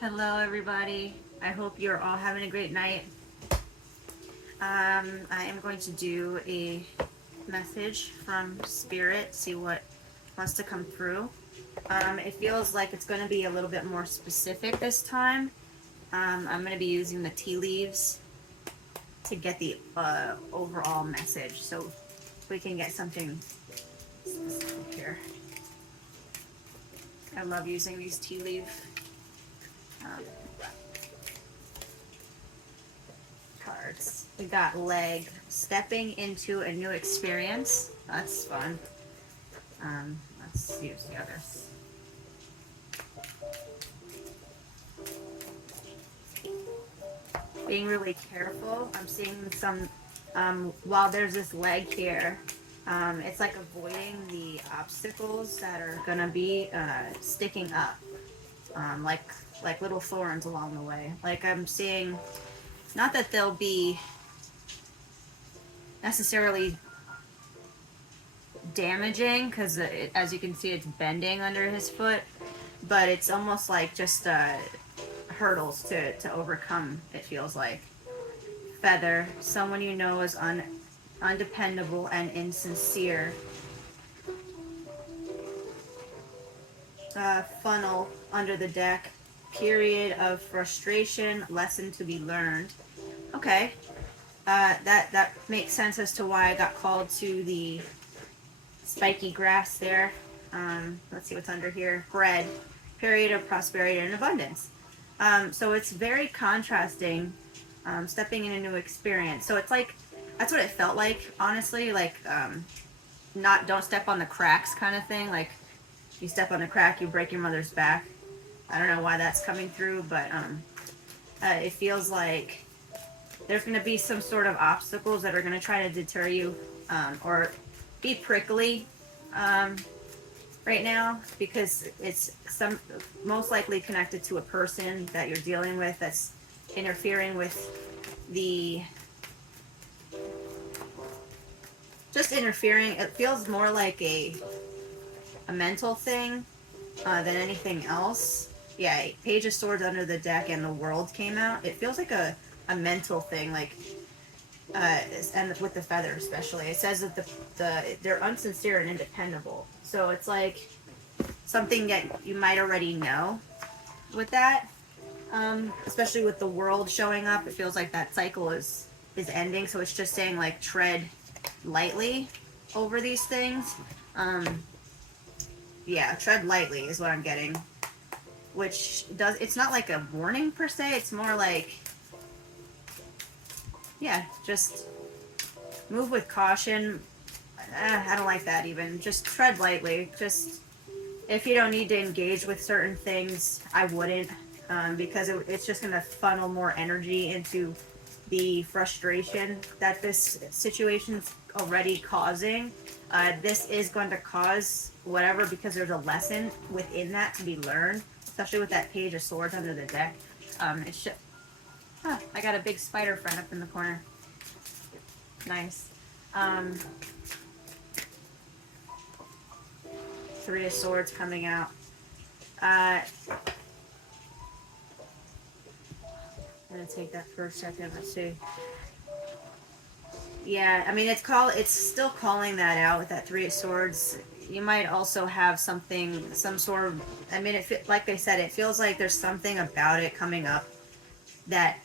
Hello, everybody. I hope you're all having a great night. I am going to do a message from Spirit, see what wants to come through. It feels like it's going to be a little bit more specific this time. I'm going to be using the tea leaves to get the overall message, so we can get something specific here. I love using these tea leaf um, cards. We got leg, stepping into a new experience. That's fun. Let's use the other. Being really careful. I'm seeing some, while there's this leg here, it's like avoiding the obstacles that are gonna be sticking up, like little thorns along the way. Like I'm seeing, not that they'll be necessarily damaging, because as you can see, it's bending under his foot, but it's almost like just hurdles to overcome. It feels like feather, someone you know is undependable and insincere. Funnel under the deck, period of frustration, lesson to be learned. Okay, that makes sense as to why I got called to the spiky grass there. Let's see what's under here. Bread, period of prosperity and abundance. So it's very contrasting, stepping in a new experience. So it's like, that's what it felt like, honestly. Like, not don't step on the cracks kind of thing. Like, you step on a crack, you break your mother's back. I don't know why that's coming through, but it feels like there's going to be some sort of obstacles that are going to try to deter you, or be prickly, right now, because it's some most likely connected to a person that you're dealing with that's interfering with the just interfering. It feels more like a mental thing, than anything else. Yeah, Page of Swords under the deck and the World came out. It feels like a mental thing, like, and with the feather especially. It says that they're unsincere and independable. So it's like something that you might already know with that. Especially with the World showing up, it feels like that cycle is ending. So it's just saying, like, tread lightly over these things. Yeah, tread lightly is what I'm getting. Which it's not like a warning per se, it's more like, yeah, just move with caution. I don't like that even. Just tread lightly. Just, if you don't need to engage with certain things, I wouldn't, because it's just going to funnel more energy into the frustration that this situation's already causing. This is going to cause whatever, because there's a lesson within that to be learned, especially with that Page of Swords under the deck. It should. Huh, I got a big spider friend up in the corner. Nice. Three of Swords coming out. I'm gonna take that for a second. Let's see. Yeah, I mean, it's still calling that out with that Three of Swords. You might also have something, some sort of. I mean, like they said, it feels like there's something about it coming up that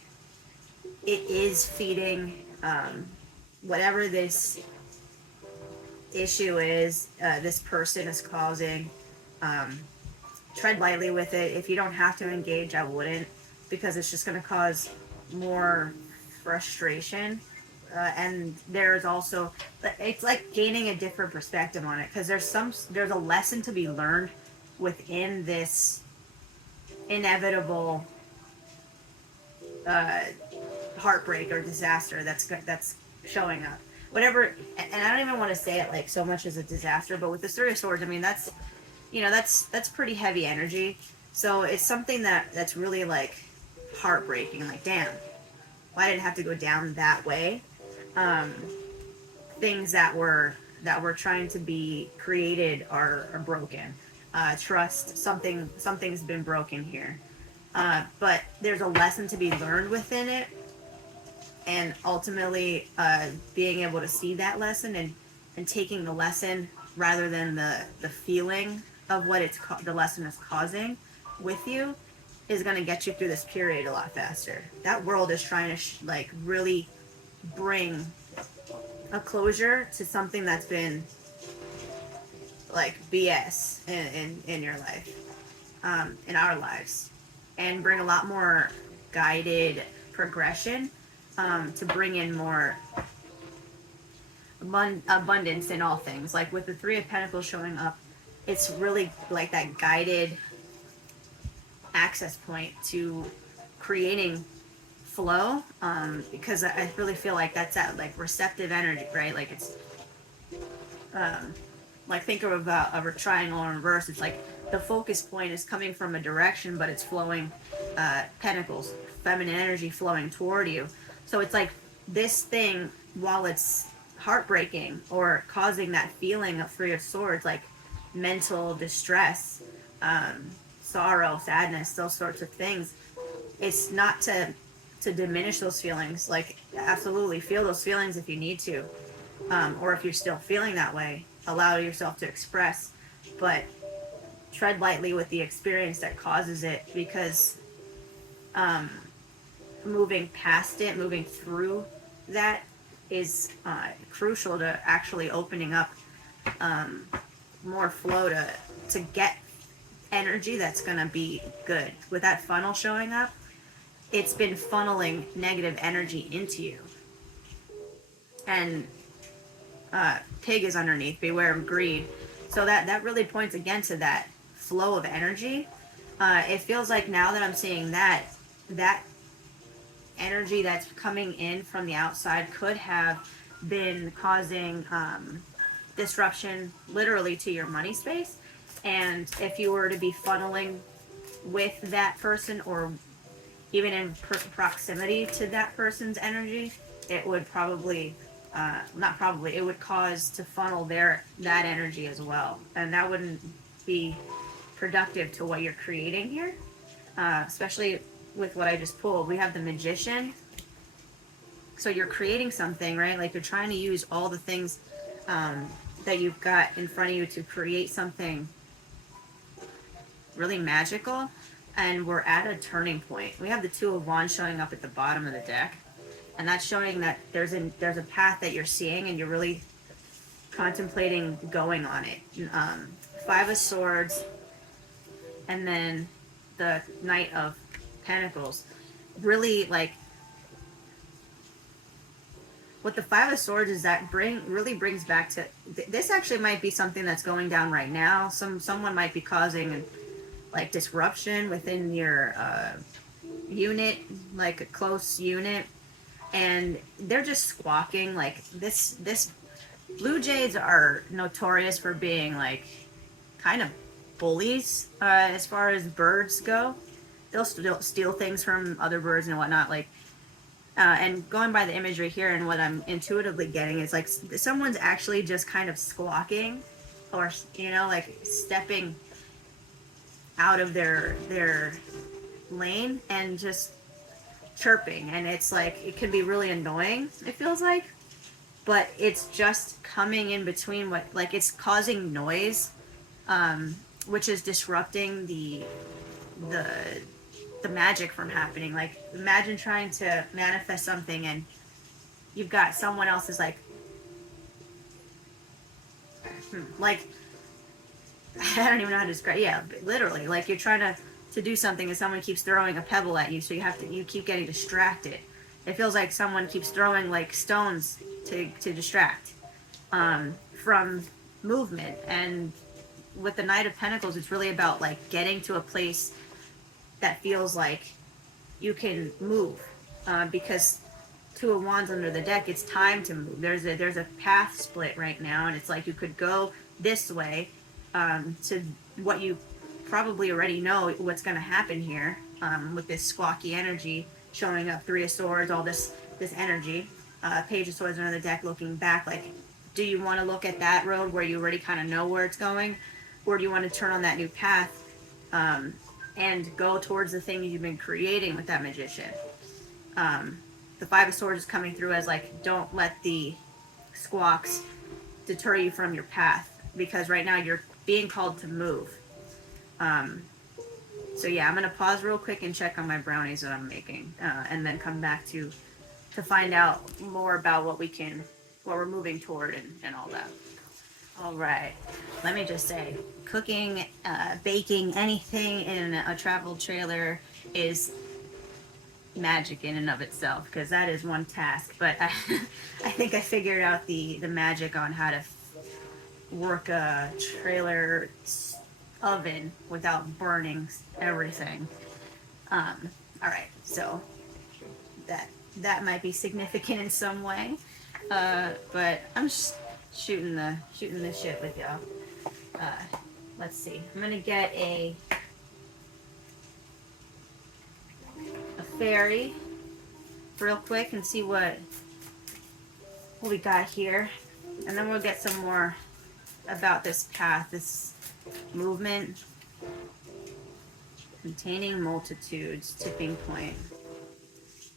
it is feeding, whatever this issue is, this person is causing. Um, Tread lightly with it. If you don't have to engage, I wouldn't, because it's just going to cause more frustration. And there's also, it's like gaining a different perspective on it, because there's a lesson to be learned within this inevitable, uh, heartbreak or disaster that's showing up. Whatever, and I don't even want to say it like so much as a disaster, but with the Three of Swords, I mean, that's pretty heavy energy. So it's something that's really like heartbreaking. Like, damn, why did it have to go down that way? Um, Things that were trying to be created are broken. Trust, something's been broken here. but there's a lesson to be learned within it, and ultimately being able to see that lesson and taking the lesson rather than the feeling of what the lesson is causing with you is going to get you through this period a lot faster. That world is trying to like really bring a closure to something that's been like BS in your life, in our lives, and bring a lot more guided progression, to bring in more abundance in all things. Like with the Three of Pentacles showing up, it's really like that guided access point to creating flow, because I really feel like that's that like receptive energy, right? Like it's like think of a triangle in reverse. It's like the focus point is coming from a direction, but it's flowing, pentacles, feminine energy flowing toward you. So it's like this thing, while it's heartbreaking or causing that feeling of Three of Swords, like mental distress, sorrow, sadness, those sorts of things. It's not to diminish those feelings. Like absolutely feel those feelings if you need to, or if you're still feeling that way, allow yourself to express, but tread lightly with the experience that causes it, because moving past it, moving through that is crucial to actually opening up more flow to get energy that's going to be good. With that funnel showing up, it's been funneling negative energy into you. And pig is underneath, beware of greed. So that really points again to that flow of energy. It feels like now that I'm seeing that energy that's coming in from the outside could have been causing disruption literally to your money space. And if you were to be funneling with that person, or even in proximity to that person's energy, it would probably, not probably, it would cause to funnel that energy as well. And that wouldn't be productive to what you're creating here, especially with what I just pulled. We have the Magician. So you're creating something, right? Like you're trying to use all the things that you've got in front of you to create something really magical. And we're at a turning point. We have the Two of Wands showing up at the bottom of the deck, and that's showing that there's a path that you're seeing and you're really contemplating going on it. Five of Swords, and then the Knight of Pentacles. Really, like what the Five of Swords is, that really brings back to this. Actually might be something that's going down right now. Someone might be causing like disruption within your unit, like a close unit, and they're just squawking. Like this blue jays are notorious for being like kind of bullies, as far as birds go. They'll steal things from other birds and whatnot. Like, and going by the imagery here, and what I'm intuitively getting is like someone's actually just kind of squawking, or like stepping out of their lane and just chirping. And it's like it can be really annoying, it feels like, but it's just coming in between what, like, it's causing noise, which is disrupting the magic from happening. Like imagine trying to manifest something and you've got someone else is like like I don't even know how to describe. Yeah, literally, like you're trying to do something and someone keeps throwing a pebble at you, so you keep getting distracted. It feels like someone keeps throwing like stones to distract from movement. And with the Knight of Pentacles, it's really about like getting to a place that feels like you can move, because Two of Wands under the deck, it's time to move. There's a path split right now, and it's like you could go this way, to what you probably already know what's going to happen here, with this squawky energy showing up. Three of Swords, all this energy, Page of Swords under the deck looking back. Like, do you want to look at that road where you already kind of know where it's going, or do you want to turn on that new path, and go towards the thing you've been creating with that magician. The Five of Swords is coming through as like, don't let the squawks deter you from your path, because right now you're being called to move. Um, so yeah, I'm gonna pause real quick and check on my brownies that I'm making, and then come back to find out more about what we're moving toward, and all that. All right. Let me just say, cooking, baking, anything in a travel trailer is magic in and of itself, because that is one task. But I think I figured out the magic on how to work a trailer oven without burning everything. All right, so that might be significant in some way, but I'm just shooting the shit with y'all. Let's see. I'm gonna get a fairy real quick and see what we got here, and then we'll get some more about this path, this movement. Containing multitudes, tipping point.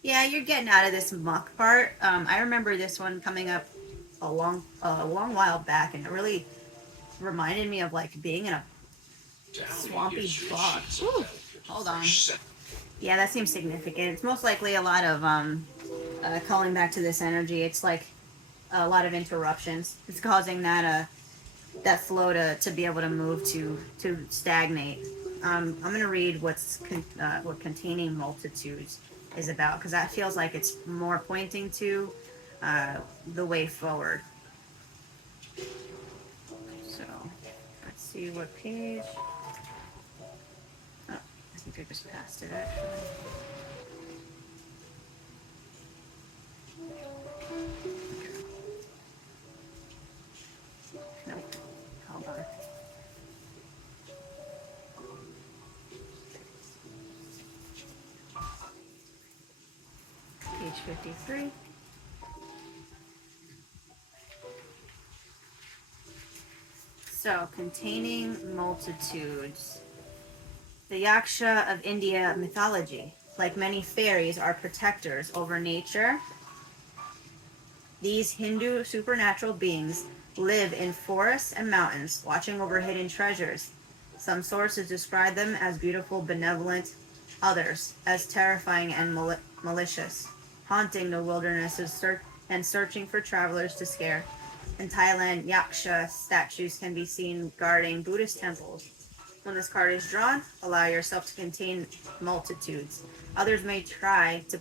Yeah, you're getting out of this muck part. I remember this one coming up a long while back, and it really reminded me of like being in a swampy bog. Ooh, hold on. Yeah, that seems significant. It's most likely a lot of calling back to this energy. It's like a lot of interruptions. It's causing that flow to be able to move to stagnate. I'm gonna read what containing multitudes is about, because that feels like it's more pointing to the way forward. So let's see what page. Oh, I think I just passed it actually. Nope. Hold on. Page 53. So, containing multitudes. The Yaksha of India mythology, like many fairies, are protectors over nature. These Hindu supernatural beings live in forests and mountains, watching over hidden treasures. Some sources describe them as beautiful, benevolent, others as terrifying and malicious, haunting the wildernesses and searching for travelers to scare. In Thailand, Yaksha statues can be seen guarding Buddhist temples. When this card is drawn, allow yourself to contain multitudes. Others may try to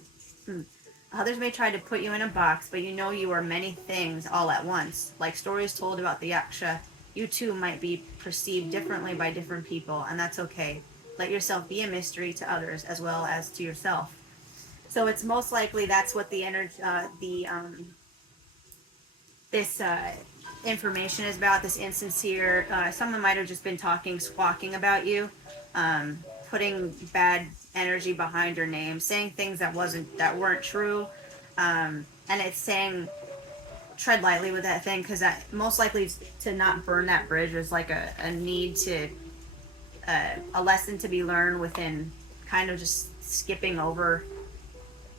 Others may try to put you in a box, but you know you are many things all at once. Like stories told about the Yaksha, you too might be perceived differently by different people, and that's okay. Let yourself be a mystery to others as well as to yourself. So it's most likely that's what the energy, this information is about. This instance here, someone might have just been squawking about you, putting bad energy behind your name, saying things that weren't true, and it's saying tread lightly with that thing, because that most likely to not burn that bridge was like a need to a lesson to be learned within kind of just skipping over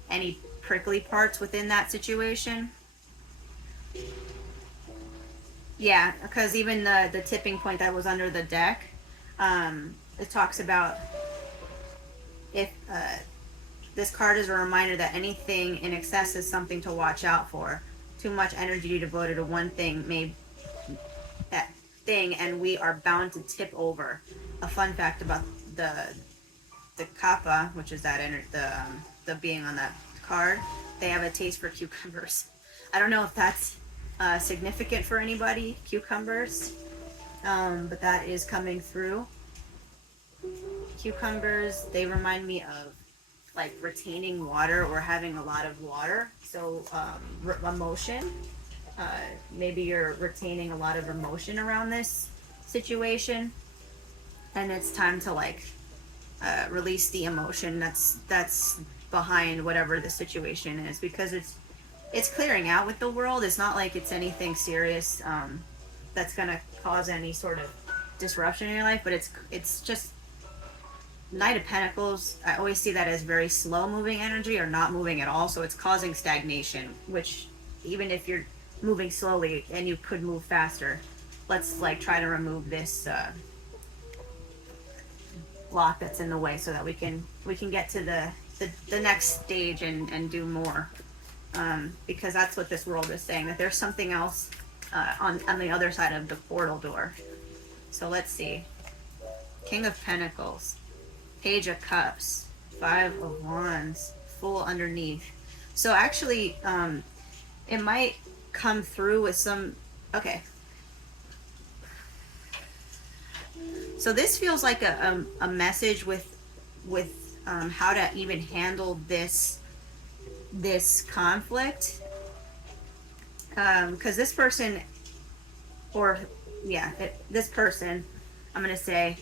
any prickly parts within that situation. Yeah, because even the tipping point that was under the deck, it talks about if this card is a reminder that anything in excess is something to watch out for. Too much energy devoted to one thing may that thing, and we are bound to tip over. A fun fact about the kappa, which is that the being on that card, they have a taste for cucumbers. I don't know if that's significant for anybody, cucumbers, but that is coming through. Cucumbers, they remind me of like retaining water or having a lot of water. So emotion, maybe you're retaining a lot of emotion around this situation, and it's time to like release the emotion that's behind whatever the situation is, because it's clearing out with the world. It's not like it's anything serious that's gonna cause any sort of disruption in your life, but it's just Knight of Pentacles, I always see that as very slow moving energy or not moving at all. So it's causing stagnation, which even if you're moving slowly and you could move faster, let's like try to remove this block that's in the way so that we can get to the next stage and do more. Because that's what this world is saying, that there's something else on the other side of the portal door. So let's see. King of Pentacles, Page of Cups, Five of Wands, Fool underneath. So actually, it might come through with some. Okay. So this feels like a message with how to even handle this conflict, because this person, or yeah, this person, I'm gonna say,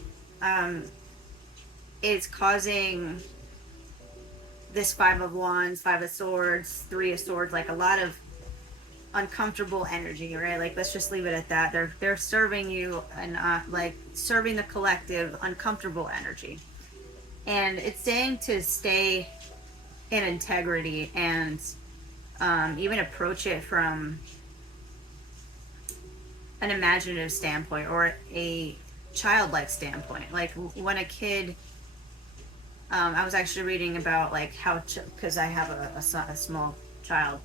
is causing this Five of Wands, Five of Swords, Three of Swords, like a lot of uncomfortable energy, right? Like let's just leave it at that. They're serving you and like serving the collective uncomfortable energy, and it's saying to stay in integrity and even approach it from an imaginative standpoint or a childlike standpoint. Like when a kid, I was actually reading about like how, because I have a small child,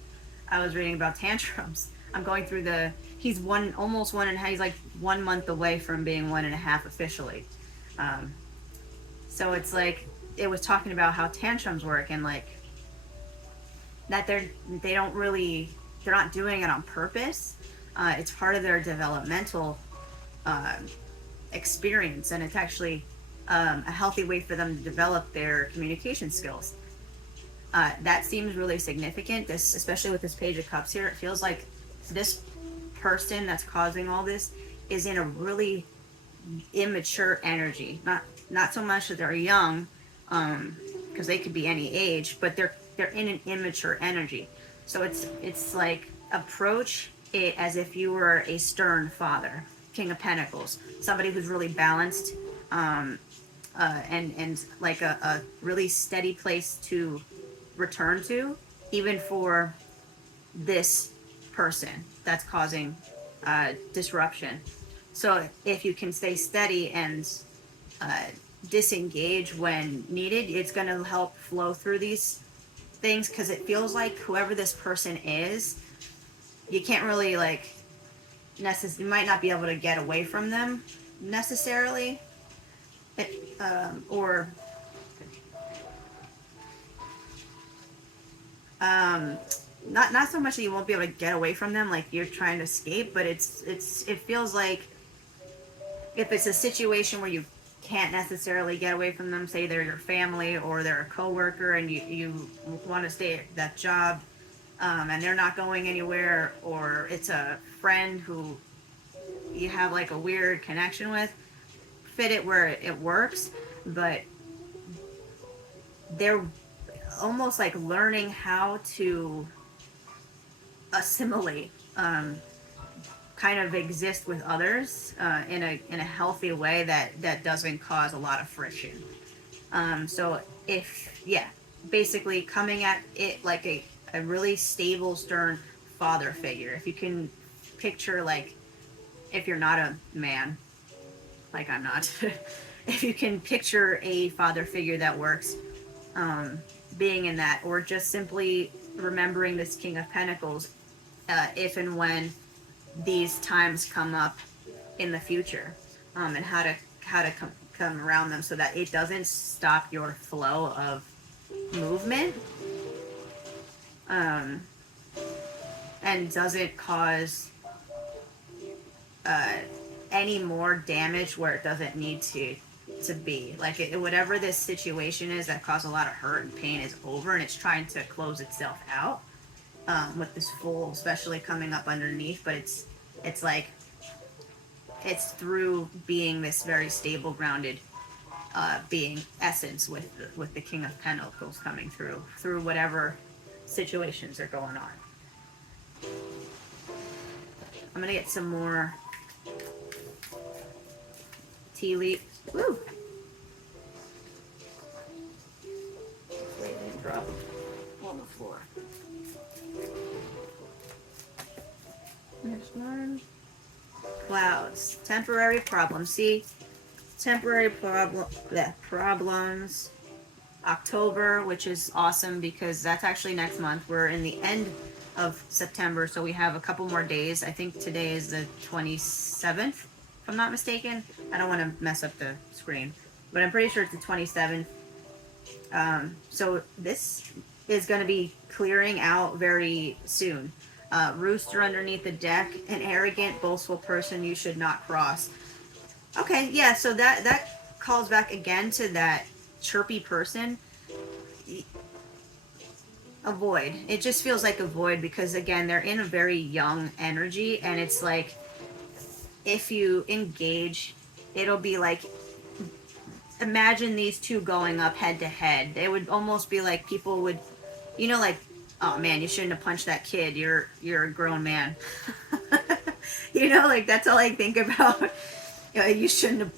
I was reading about tantrums. I'm going through he's almost one and a half, he's like 1 month away from being 1.5 officially. Um, so it's like, it was talking about how tantrums work and like that they don't really, they're not doing it on purpose. It's part of their developmental uh, experience, and it's actually a healthy way for them to develop their communication skills. That seems really significant. This, especially with this Page of Cups here, it feels like this person that's causing all this is in a really immature energy. Not so much that they're young, because they could be any age, but they're in an immature energy. So it's like approach it as if you were a stern father, King of Pentacles, somebody who's really balanced, and like a really steady place to return to, even for this person that's causing disruption. So if you can stay steady and disengage when needed, it's going to help flow through these things, because it feels like whoever this person is, you can't really like you might not be able to get away from them necessarily, or not so much that you won't be able to get away from them like you're trying to escape, but it feels like if it's a situation where you can't necessarily get away from them, say they're your family or they're a coworker and you want to stay at that job, and they're not going anywhere, or it's a friend who you have like a weird connection with, fit it where it works, but they're almost like learning how to assimilate, kind of exist with others in a healthy way that doesn't cause a lot of friction. So if, yeah, basically coming at it like a really stable, stern father figure. If you can picture, like, if you're not a man, like I'm not, if you can picture a father figure that works, being in that, or just simply remembering this King of Pentacles, if and when these times come up in the future, and how to come around them so that it doesn't stop your flow of movement, and doesn't cause any more damage where it doesn't need to be. Like whatever this situation is that caused a lot of hurt and pain is over, and it's trying to close itself out, with this Fool especially coming up underneath. But it's like it's through being this very stable, grounded being essence with the King of Pentacles coming through whatever situations are going on. I'm gonna get some more tea leaves. Woo! drop on the floor. Next one. Clouds. Temporary problems. See? Temporary problems. October, which is awesome because that's actually next month. We're in the end of September, so we have a couple more days. I think today is the 27th, if I'm not mistaken. I don't want to mess up the screen, but I'm pretty sure it's the 27th. So this is going to be clearing out very soon. Rooster underneath the deck, an arrogant, boastful person you should not cross. Okay, yeah, so that calls back again to that chirpy person. Avoid. It just feels like avoid because again, they're in a very young energy, and it's like if you engage, it'll be like imagine these two going up head to head. It would almost be like people would, like, oh man, you shouldn't have punched that kid. You're a grown man. Like that's all I think about. You shouldn't have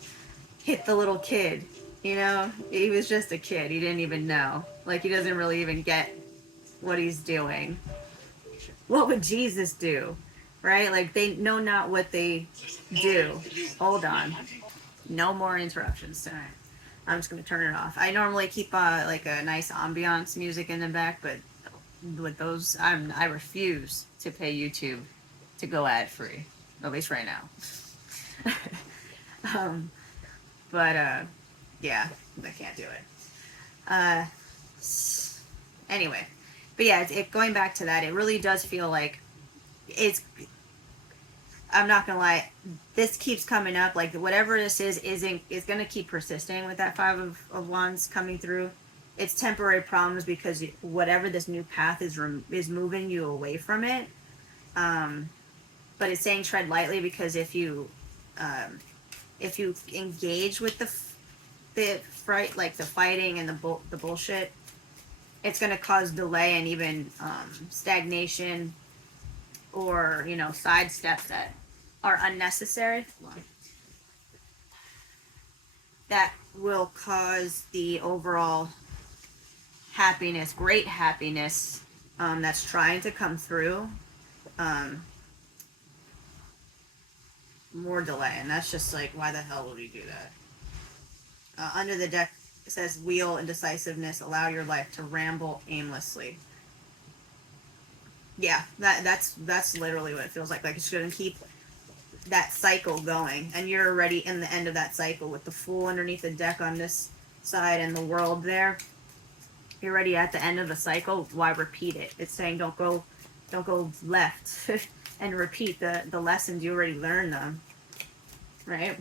hit the little kid. He was just a kid. He didn't even know. Like he doesn't really even get what he's doing. What would Jesus do? Right? Like they know not what they do. Hold on. No more interruptions tonight. I'm just going to turn it off. I normally keep like a nice ambiance music in the back, but with those, I refuse to pay YouTube to go ad free, at least right now. Yeah, I can't do it. Anyway, but yeah, going back to that, it really does feel like I'm not gonna lie, this keeps coming up. Like whatever this is gonna keep persisting with that Five of Wands coming through. It's temporary problems because whatever this new path is moving you away from it. But it's saying tread lightly because if you engage with the fright, like the fighting and the bullshit, it's gonna cause delay and even stagnation or side steps that are unnecessary. That will cause the overall happiness, great happiness, that's trying to come through, more delay. And that's just like, why the hell would we do that? Under the deck, it says wheel indecisiveness, allow your life to ramble aimlessly. Yeah, that's literally what it feels like. Like it's gonna keep that cycle going, and you're already in the end of that cycle with the Fool underneath the deck on this side and the World there. You're already at the end of the cycle. Why repeat it? It's saying don't go left and repeat the lessons. You already learned them, right?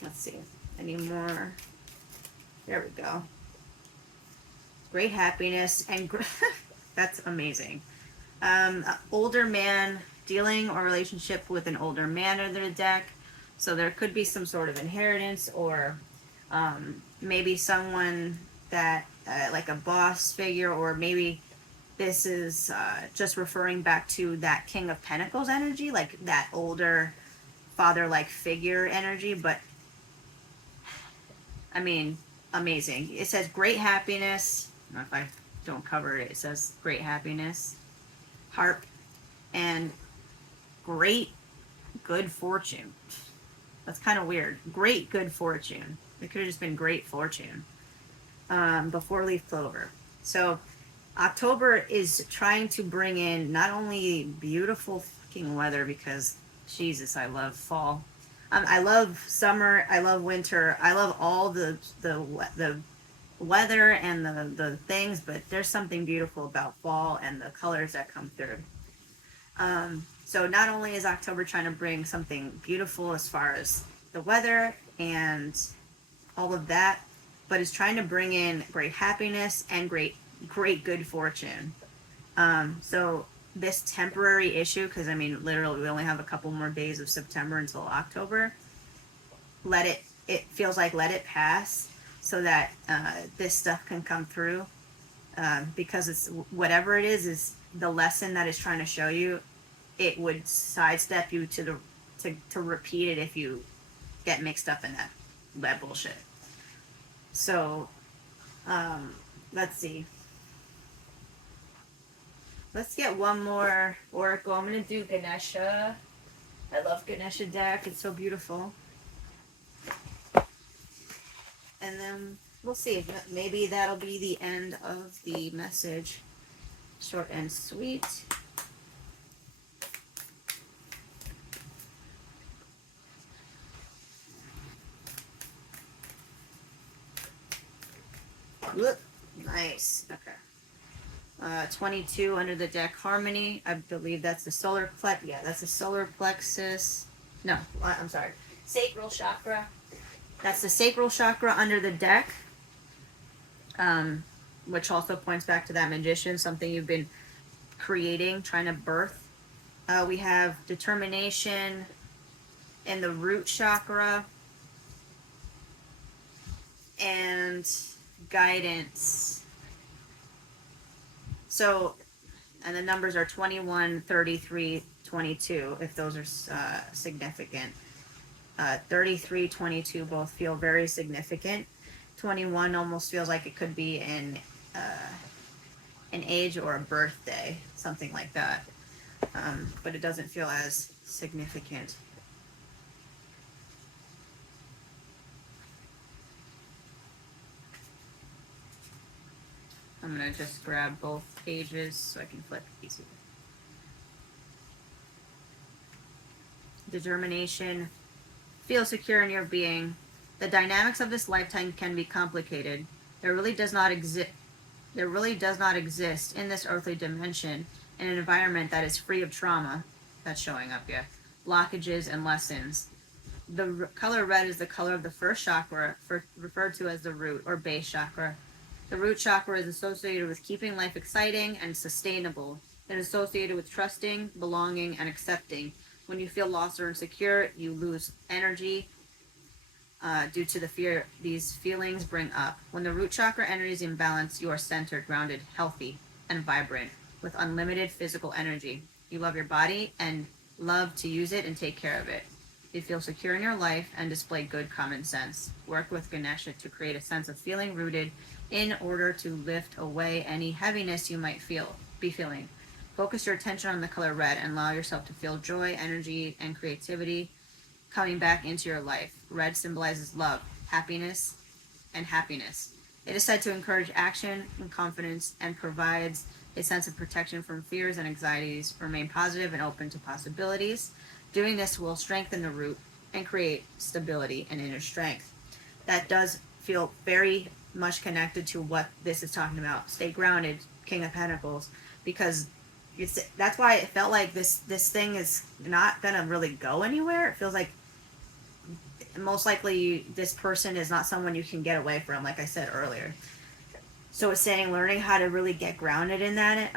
Let's see, any more? There we go. Great happiness and that's amazing. Older man, dealing or relationship with an older man under the deck. So there could be some sort of inheritance or maybe someone that like a boss figure, or maybe this is just referring back to that King of Pentacles energy, like that older father-like figure energy. But I mean, amazing. It says great happiness. If I don't cover it, it says great happiness, harp, and great good fortune. That's kind of weird. Great good fortune. It could have just been great fortune. Before leaf clover. So October is trying to bring in not only beautiful fucking weather, because Jesus, I love fall. I love summer. I love winter. I love all the weather and the things, but there's something beautiful about fall and the colors that come through. So not only is October trying to bring something beautiful as far as the weather and all of that, but it's trying to bring in great happiness and great good fortune. So this temporary issue, because I mean literally we only have a couple more days of September until October, it feels like let it pass so that this stuff can come through, because it's whatever it is the lesson that it's trying to show you. It would sidestep you to repeat it if you get mixed up in that bullshit. So Let's see. Let's get one more oracle. I'm gonna do Ganesha. I love Ganesha deck. It's so beautiful. And then we'll see. Maybe that'll be the end of the message. Short and sweet. Whoop. Nice. Okay. 22 under the deck Harmony. I believe that's the solar plexus. Yeah, that's the solar plexus. No, I'm sorry. Sacral chakra. That's the sacral chakra under the deck. Which also points back to that magician, something you've been creating, trying to birth. We have determination in the root chakra and guidance. So, and the numbers are 21, 33, 22, if those are significant. 33, 22 both feel very significant. 21 almost feels like it could be an age or a birthday, something like that. But it doesn't feel as significant. I'm going to just grab both pages so I can flip easier. Determination. Feel secure in your being. The dynamics of this lifetime can be complicated. There really does not exist in this earthly dimension an environment that is free of trauma. That's showing up here. Blockages and lessons. The color red is the color of the first chakra, referred to as the root or base chakra. The root chakra is associated with keeping life exciting and sustainable. It is associated with trusting, belonging, and accepting. When you feel lost or insecure, you lose energy due to the fear these feelings bring up. When the root chakra energy is in balance, you are centered, grounded, healthy, and vibrant with unlimited physical energy. You love your body and love to use it and take care of it. You feel secure in your life and display good common sense. Work with Ganesha to create a sense of feeling rooted in order to lift away any heaviness you might be feeling. Focus your attention on the color red and allow yourself to feel joy, energy, and creativity coming back into your life. Red symbolizes love, happiness, and happiness. It is said to encourage action and confidence and provides a sense of protection from fears and anxieties. Remain positive and open to possibilities. Doing this will strengthen the root and create stability and inner strength. That does feel very much connected to what this is talking about. Stay grounded, King of Pentacles, because that's why it felt like this thing is not gonna really go anywhere. It feels like most likely this person is not someone you can get away from, like I said earlier. So it's saying learning how to really get grounded in that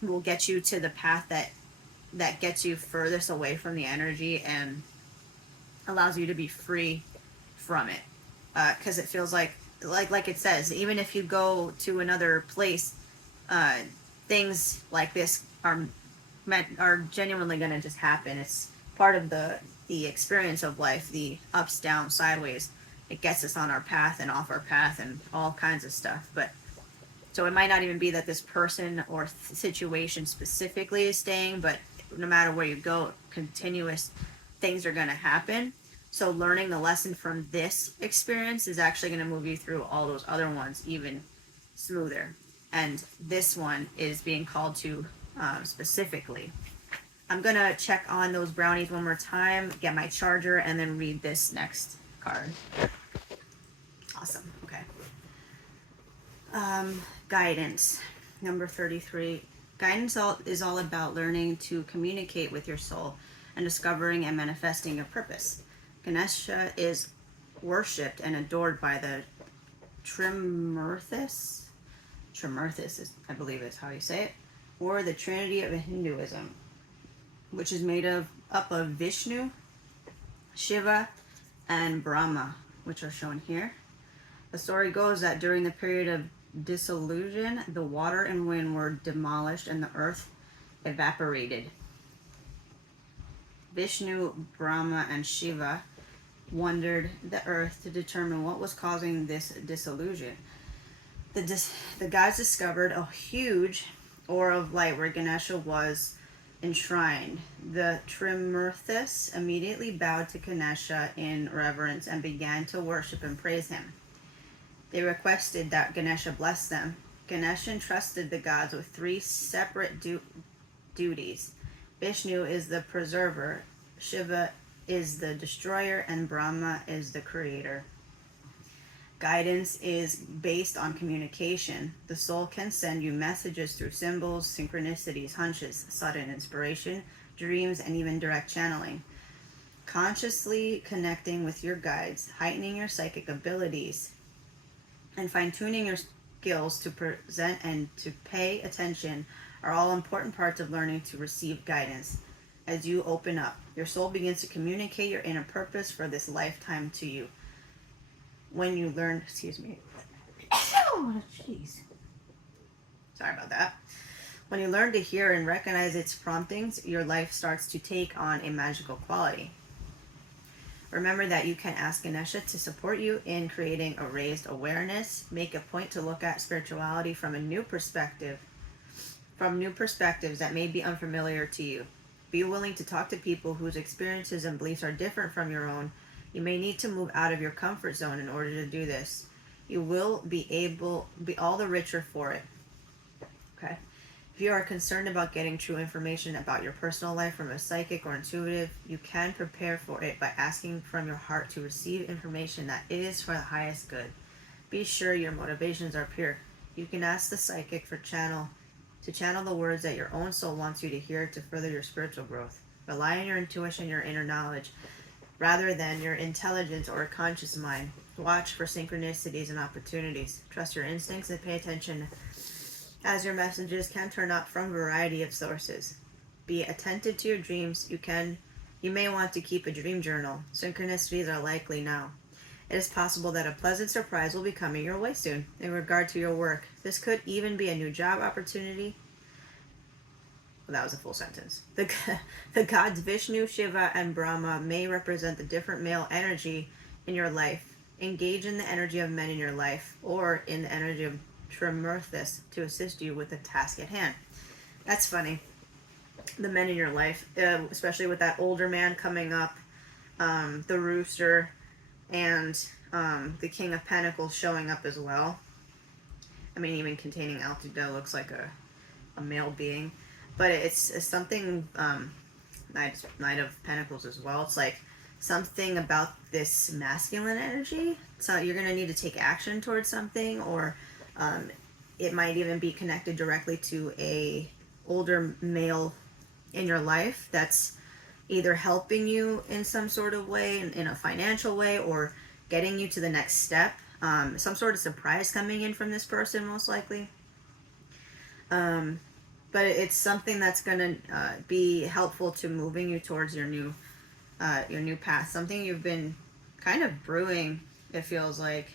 will get you to the path that gets you furthest away from the energy and allows you to be free from it. Because it feels like it says, even if you go to another place, things like this are genuinely going to just happen. It's part of the experience of life, the ups, downs, sideways. It gets us on our path and off our path and all kinds of stuff. But so it might not even be that this person or situation specifically is staying, but no matter where you go, continuous things are going to happen. So learning the lesson from this experience is actually going to move you through all those other ones even smoother. And this one is being called to specifically. I'm going to check on those brownies one more time, get my charger, and then read this next card. Awesome. Okay. Guidance. Number 33. Guidance is all about learning to communicate with your soul and discovering and manifesting your purpose. Ganesha is worshipped and adored by the Trimurthas. Trimurthas is, I believe, is how you say it, or the Trinity of Hinduism, which is made up of Vishnu, Shiva, and Brahma, which are shown here. The story goes that during the period of dissolution, the water and wind were demolished and the earth evaporated. Vishnu, Brahma, and Shiva wandered the earth to determine what was causing this dissolution. The gods discovered a huge aura of light where Ganesha was enshrined. The Trimurthas immediately bowed to Ganesha in reverence and began to worship and praise him. They requested that Ganesha bless them. Ganesha entrusted the gods with three separate duties. Vishnu is the preserver, Shiva is the destroyer, and Brahma is the creator. Guidance is based on communication. The soul can send you messages through symbols, synchronicities, hunches, sudden inspiration, dreams, and even direct channeling. Consciously connecting with your guides, heightening your psychic abilities, and fine-tuning your skills to present and to pay attention are all important parts of learning to receive guidance. As you open up, your soul begins to communicate your inner purpose for this lifetime to you. When you learn, excuse me. Oh, jeez. Sorry about that. When you learn to hear and recognize its promptings, your life starts to take on a magical quality. Remember that you can ask Ganesha to support you in creating a raised awareness. Make a point to look at spirituality from a new perspective, from new perspectives that may be unfamiliar to you. Be willing to talk to people whose experiences and beliefs are different from your own. You may need to move out of your comfort zone in order to do this. You will be all the richer for it. Okay? If you are concerned about getting true information about your personal life from a psychic or intuitive, you can prepare for it by asking from your heart to receive information that is for the highest good. Be sure your motivations are pure. You can ask the psychic to channel the words that your own soul wants you to hear to further your spiritual growth. Rely on your intuition, your inner knowledge, rather than your intelligence or conscious mind. Watch for synchronicities and opportunities. Trust your instincts and pay attention, as your messages can turn up from a variety of sources. Be attentive to your dreams. You may want to keep a dream journal. Synchronicities are likely now. It is possible that a pleasant surprise will be coming your way soon in regard to your work. This could even be a new job opportunity. Well, that was a full sentence. The gods Vishnu, Shiva, and Brahma may represent the different male energy in your life. Engage in the energy of men in your life, or in the energy of Trimurthas to assist you with the task at hand. That's funny. The men in your life, especially with that older man coming up, the rooster, and the King of Pentacles showing up as well. I mean, even containing Altitude looks like a male being. But it's something, Knight of Pentacles as well. It's like something about this masculine energy. So you're going to need to take action towards something, or it might even be connected directly to a older male in your life that's either helping you in some sort of way, in a financial way, or getting you to the next step. Some sort of surprise coming in from this person, most likely. But it's something that's going to be helpful to moving you towards your new path. Something you've been kind of brewing, it feels like.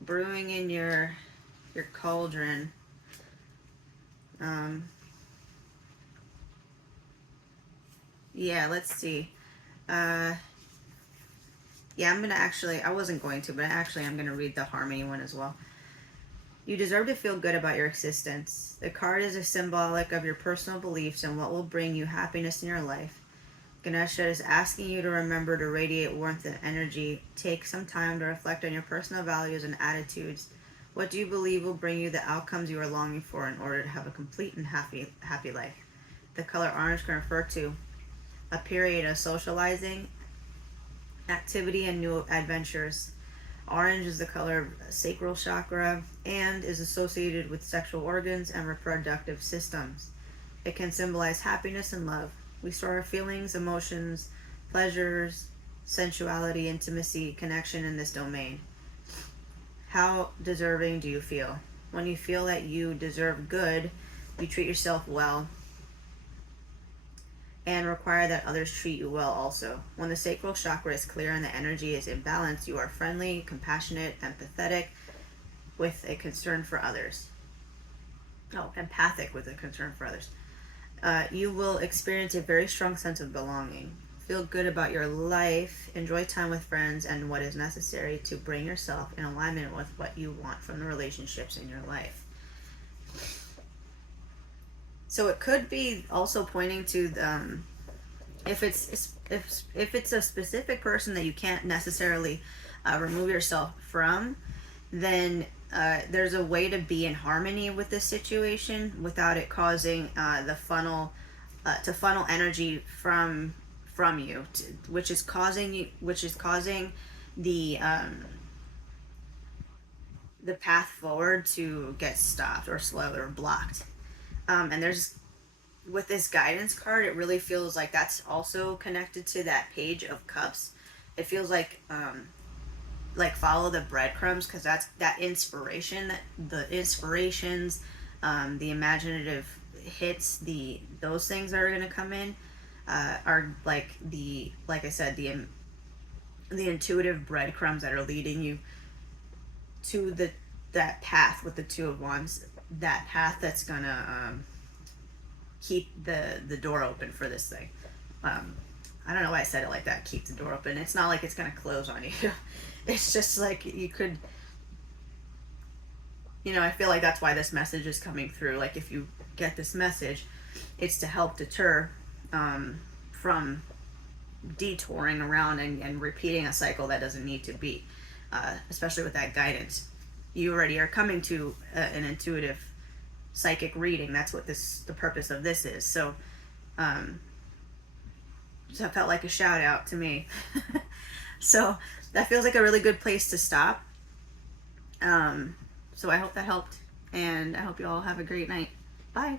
Brewing in your cauldron. Yeah, let's see. Yeah, I wasn't going to, but actually I'm going to read the Harmony one as well. You deserve to feel good about your existence. The card is a symbolic of your personal beliefs and what will bring you happiness in your life. Ganesha is asking you to remember to radiate warmth and energy. Take some time to reflect on your personal values and attitudes. What do you believe will bring you the outcomes you are longing for in order to have a complete and happy life? The color orange can refer to a period of socializing, activity, and new adventures. Orange is the color of sacral chakra and is associated with sexual organs and reproductive systems. It can symbolize happiness and love. We store our feelings, emotions, pleasures, sensuality, intimacy, connection in this domain. How deserving do you feel? When you feel that you deserve good, you treat yourself well and require that others treat you well also. When the sacral chakra is clear and the energy is in balance, you are friendly, compassionate, empathetic, with a concern for others. Oh, empathic with a concern for others. You will experience a very strong sense of belonging. Feel good about your life, enjoy time with friends, and what is necessary to bring yourself in alignment with what you want from the relationships in your life. So it could be also pointing to the, if it's a specific person that you can't necessarily remove yourself from, then there's a way to be in harmony with this situation without it causing the funnel to funnel energy from you, which is causing the the path forward to get stopped or slowed or blocked. And there's, with this guidance card, it really feels like that's also connected to that Page of Cups. It feels like follow the breadcrumbs, because that's that inspiration, that the inspirations, the imaginative hits, those things that are going to come in are like I said, the intuitive breadcrumbs that are leading you to that path with the Two of Wands, that path that's gonna keep the door open for this thing. I don't know why I said it like that. Keep the door open. It's not like it's gonna close on you. It's just like you could, I feel like that's why this message is coming through. Like if you get this message, it's to help deter from detouring around and repeating a cycle that doesn't need to be. Especially with that guidance, you already are coming to an intuitive psychic reading. That's what the purpose of this is. So that felt like a shout out to me. So that feels like a really good place to stop. So I hope that helped, and I hope you all have a great night. Bye.